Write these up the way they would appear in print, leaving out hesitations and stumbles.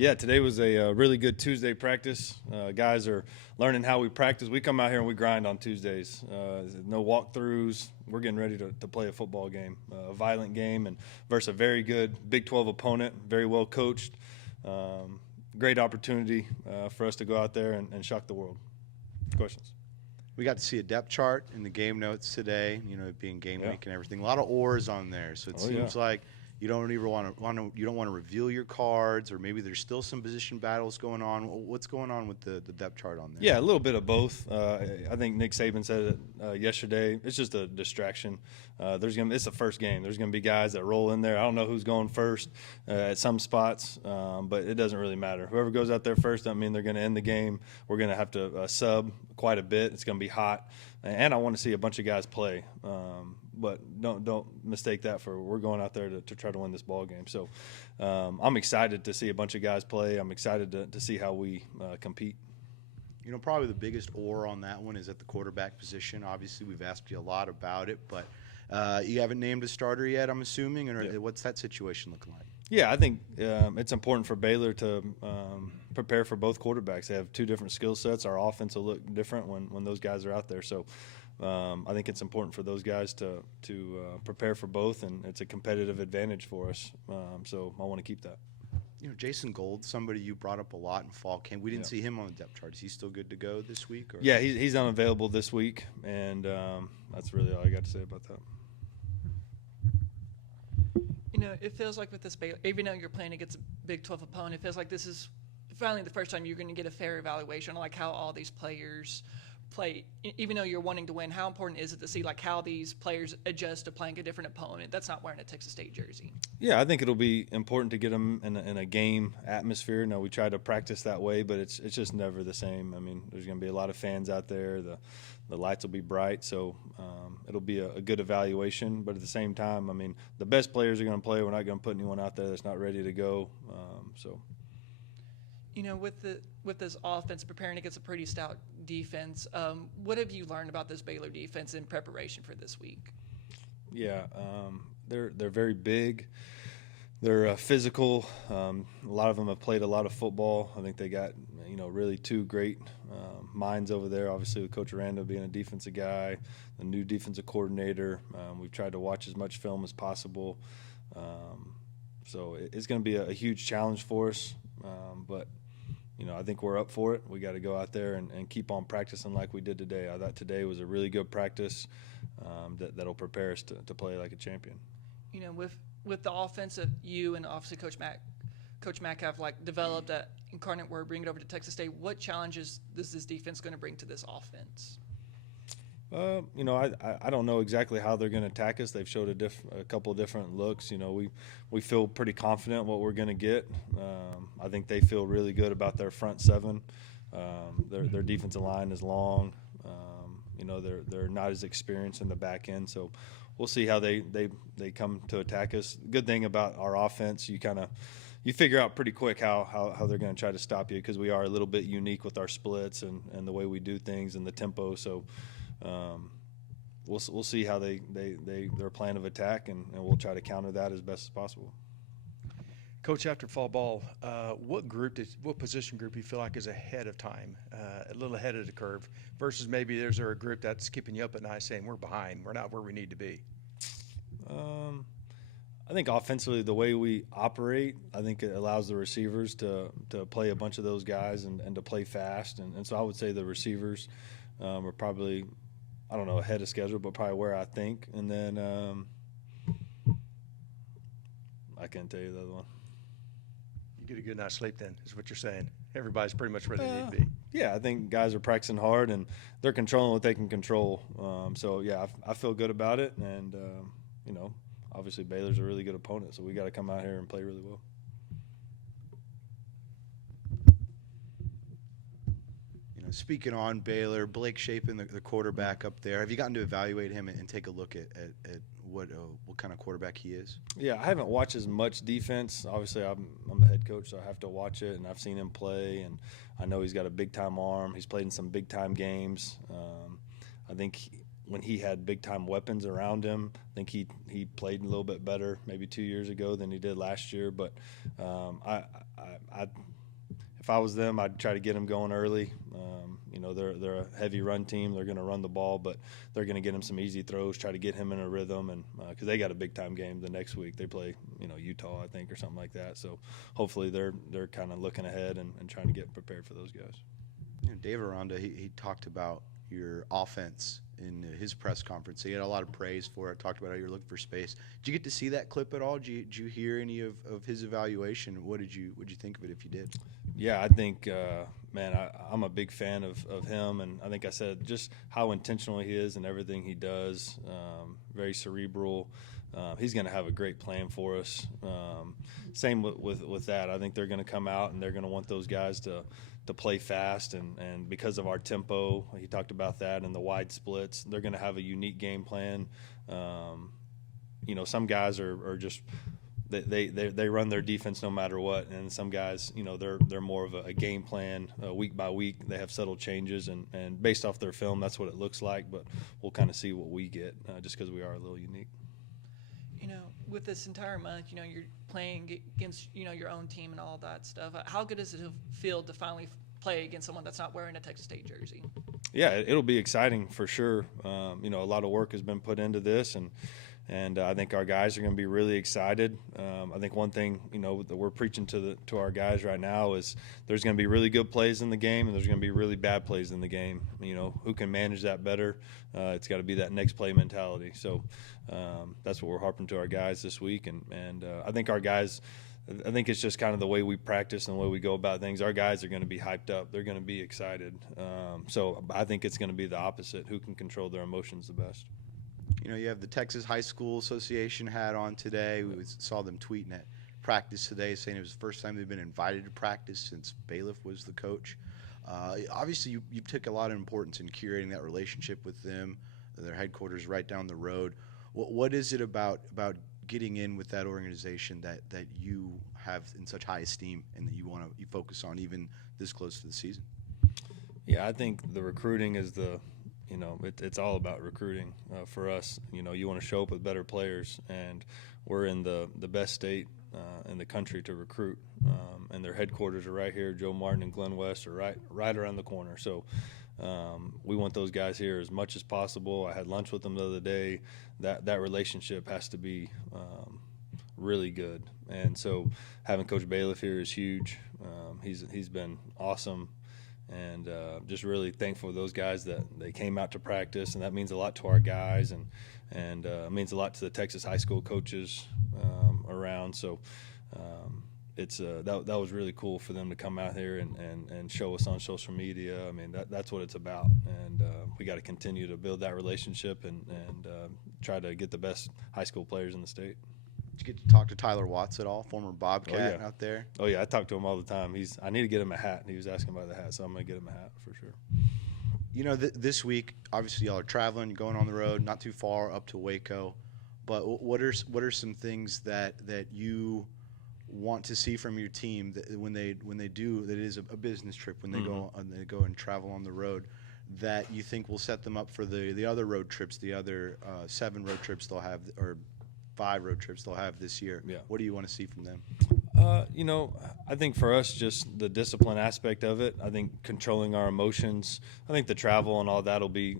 Yeah, today was a really good Tuesday practice. Guys are learning how we practice. We come out here and we grind on Tuesdays. No walkthroughs. We're getting ready to play a football game, a violent game, and versus a very good Big 12 opponent, very well coached. Great opportunity for us to go out there and shock the world. Questions? We got to see a depth chart in the game notes today. You know, it being game week and everything. A lot of oars on there, so it seems like you don't even want to reveal your cards, or maybe there's still some position battles going on. What's going on with the depth chart on there? Yeah, a little bit of both. I think Nick Saban said it yesterday. It's just a distraction. It's the first game. There's gonna be guys that roll in there. I don't know who's going first at some spots, but it doesn't really matter. Whoever goes out there first, I mean, they're gonna end the game. We're gonna have to sub quite a bit. It's gonna be hot, and I want to see a bunch of guys play. But don't mistake that for we're going out there to try to win this ball game. So I'm excited to see a bunch of guys play. I'm excited to see how we compete. You know, probably the biggest oar on that one is at the quarterback position. Obviously, we've asked you a lot about it, but you haven't named a starter yet, I'm assuming, or what's that situation looking like? Yeah, I think it's important for Baylor to prepare for both quarterbacks. They have two different skill sets. Our offense will look different when those guys are out there. So I think it's important for those guys to prepare for both, and it's a competitive advantage for us. So I want to keep that. You know, Jason Gold, somebody you brought up a lot in fall camp. We didn't see him on the depth chart. Is he still good to go this week? Or? Yeah, he's unavailable this week, and that's really all I got to say about that. You know, it feels like with this Baylor, even though you're playing against a Big 12 opponent, it feels like this is finally the first time you're going to get a fair evaluation on like how all these players play. Even though you're wanting to win, how important is it to see like how these players adjust to playing a different opponent that's not wearing a Texas State jersey? Yeah, I think it'll be important to get them in a game atmosphere. Now, we try to practice that way, but it's just never the same. I mean, there's going to be a lot of fans out there. The lights will be bright, so it'll be a good evaluation. But at the same time, I mean, the best players are going to play. We're not going to put anyone out there that's not ready to go. You know, with this offense preparing against a pretty stout defense, what have you learned about this Baylor defense in preparation for this week? Yeah, they're very big. They're physical. A lot of them have played a lot of football. I think they got really two great minds over there. Obviously, with Coach Aranda being a defensive guy, the new defensive coordinator. We've tried to watch as much film as possible. So it's going to be a huge challenge for us. But I think we're up for it. We got to go out there and keep on practicing like we did today. I thought today was a really good practice that'll prepare us to play like a champion. You know, with the offense that you and obviously Coach Mack have like developed at Incarnate Word, bring it over to Texas State. What challenges is this defense going to bring to this offense? I don't know exactly how they're going to attack us. They've showed a couple of different looks. We feel pretty confident what we're going to get. I think they feel really good about their front seven. Their defensive line is long. They're not as experienced in the back end, so we'll see how they come to attack us. Good thing about our offense, you figure out pretty quick how they're going to try to stop you, because we are a little bit unique with our splits and the way we do things and the tempo. So we'll see how their plan of attack, and we'll try to counter that as best as possible. Coach, after fall ball, what position group you feel like is ahead of time, a little ahead of the curve, versus maybe there's a group that's keeping you up at night saying we're behind, we're not where we need to be? I think offensively, the way we operate, I think it allows the receivers to play a bunch of those guys and to play fast. And so I would say the receivers are probably, I don't know, ahead of schedule, but probably where I think. And then I can't tell you the other one. You get a good night's sleep then, is what you're saying. Everybody's pretty much where they need to be. Yeah, I think guys are practicing hard, and they're controlling what they can control. I feel good about it. And, obviously Baylor's a really good opponent, so we got to come out here and play really well. Speaking on Baylor, Blake Shapen, the quarterback up there, have you gotten to evaluate him and take a look at what kind of quarterback he is? Yeah, I haven't watched as much defense. Obviously, I'm a head coach, so I have to watch it, and I've seen him play, and I know he's got a big-time arm. He's played in some big-time games. I think when he had big-time weapons around him. I think he played a little bit better maybe 2 years ago than he did last year. But if I was them, I'd try to get him going early. They're a heavy run team. They're going to run the ball, but they're going to get him some easy throws, try to get him in a rhythm, and because they got a big-time game the next week. They play, Utah, I think, or something like that. So hopefully they're kind of looking ahead and trying to get prepared for those guys. Dave Aranda, he talked about your offense in his press conference. He had a lot of praise for it, talked about how you're looking for space. Did you get to see that clip at all? Did you hear any of his evaluation? What did you think of it if you did? Yeah, I think, I'm a big fan of him, and I think I said just how intentional he is in everything he does, very cerebral. He's going to have a great plan for us. Same with that. I think they're going to come out and they're going to want those guys to play fast, and because of our tempo, he talked about that, and the wide splits, they're going to have a unique game plan. Some guys are just they run their defense no matter what, and some guys, they're more of a game plan week by week. They have subtle changes, and based off their film, that's what it looks like. But we'll kind of see what we get just because we are a little unique. With this entire month, you're playing against, your own team and all that stuff. How good does it feel to finally play against someone that's not wearing a Texas State jersey? Yeah, it'll be exciting for sure. A lot of work has been put into this, and I think our guys are going to be really excited. I think one thing, that we're preaching to our guys right now is there's going to be really good plays in the game, and there's going to be really bad plays in the game. Who can manage that better? It's got to be that next play mentality. So that's what we're harping to our guys this week, and I think our guys. I think it's just kind of the way we practice and the way we go about things. Our guys are going to be hyped up. They're going to be excited. So I think it's going to be the opposite. Who can control their emotions the best? You have the Texas High School Association hat on today. We saw them tweeting at practice today saying it was the first time they've been invited to practice since Bailiff was the coach. Obviously, you took a lot of importance in curating that relationship with them, their headquarters right down the road. What is it about getting in with that organization that you have in such high esteem and that you focus on even this close to the season? Yeah, I think the recruiting is it's all about recruiting for us. You want to show up with better players, and we're in the best state in the country to recruit, and their headquarters are right here. Joe Martin and Glenn West are right around the corner. So we want those guys here as much as possible. I had lunch with them the other day. That relationship has to be really good, and so having Coach Bailiff here is huge. He's been awesome. And just really thankful for those guys that they came out to practice, and that means a lot to our guys, and it means a lot to the Texas high school coaches around. So that was really cool for them to come out here and show us on social media. I mean, that's what it's about, and we got to continue to build that relationship and try to get the best high school players in the state. Did you get to talk to Tyler Watts at all, former Bobcat out there? Oh, yeah, I talk to him all the time. I need to get him a hat. He was asking about the hat, so I'm going to get him a hat for sure. This week, obviously y'all are traveling, going on the road, not too far up to Waco. But what are some things that you want to see from your team that when they do that it is a business trip, when they go and travel on the road, that you think will set them up for the other road trips, the other 7 road trips they'll have, or 5 road trips they'll have this year? Yeah. What do you want to see from them? I think for us, just the discipline aspect of it. I think controlling our emotions. I think the travel and all that'll be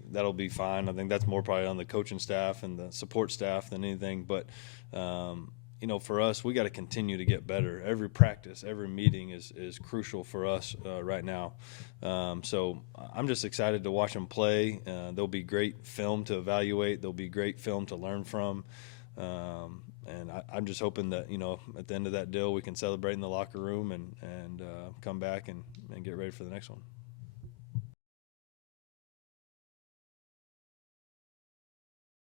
fine. I think that's more probably on the coaching staff and the support staff than anything. But for us, we got to continue to get better. Every practice, every meeting is crucial for us right now. So I'm just excited to watch them play. There'll be great film to evaluate. There'll be great film to learn from. And I'm just hoping that, at the end of that deal, we can celebrate in the locker room and come back and get ready for the next one.